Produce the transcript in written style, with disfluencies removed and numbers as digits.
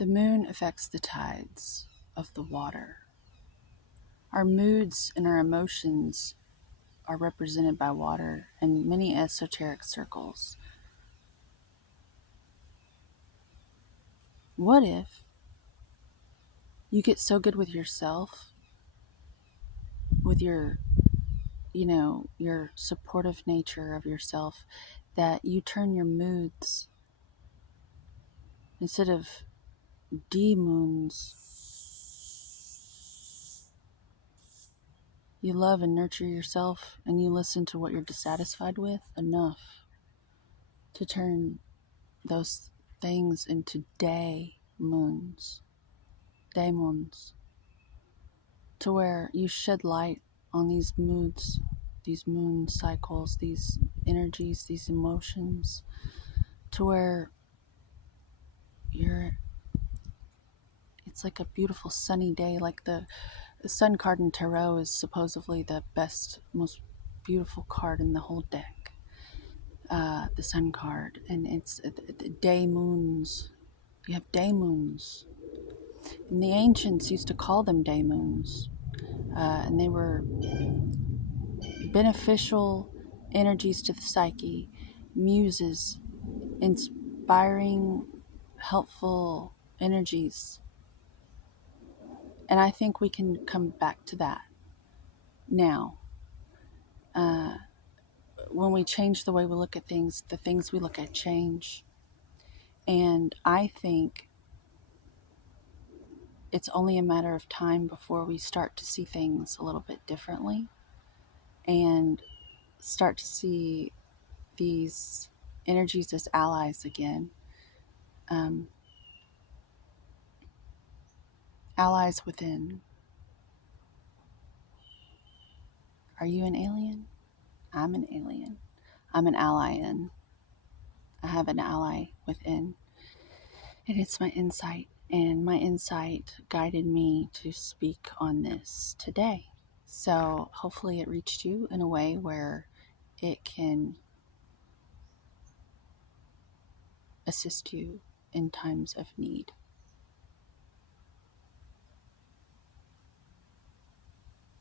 The moon affects the tides of the water. Our moods and our emotions are represented by water in many esoteric circles. What if you get so good with yourself, with your supportive nature of yourself, that you turn your moods, instead of moons, you love and nurture yourself and you listen to what you're dissatisfied with enough to turn those things into daemons, to where you shed light on these moods, these moon cycles, these energies, these emotions, to where it's like a beautiful sunny day. Like the sun card in tarot is supposedly the best, most beautiful card in the whole deck. The sun card, and it's day moons. You have day moons, and the ancients used to call them day moons, and they were beneficial energies to the psyche, muses, inspiring, helpful energies. And I think we can come back to that now. When we change the way we look at things, the things we look at change. And I think it's only a matter of time before we start to see things a little bit differently and start to see these energies as allies again. Allies within. Are you an alien? I'm an alien. I'm an ally in. I have an ally within. And it's my insight. And my insight guided me to speak on this today. So hopefully it reached you in a way where it can assist you in times of need.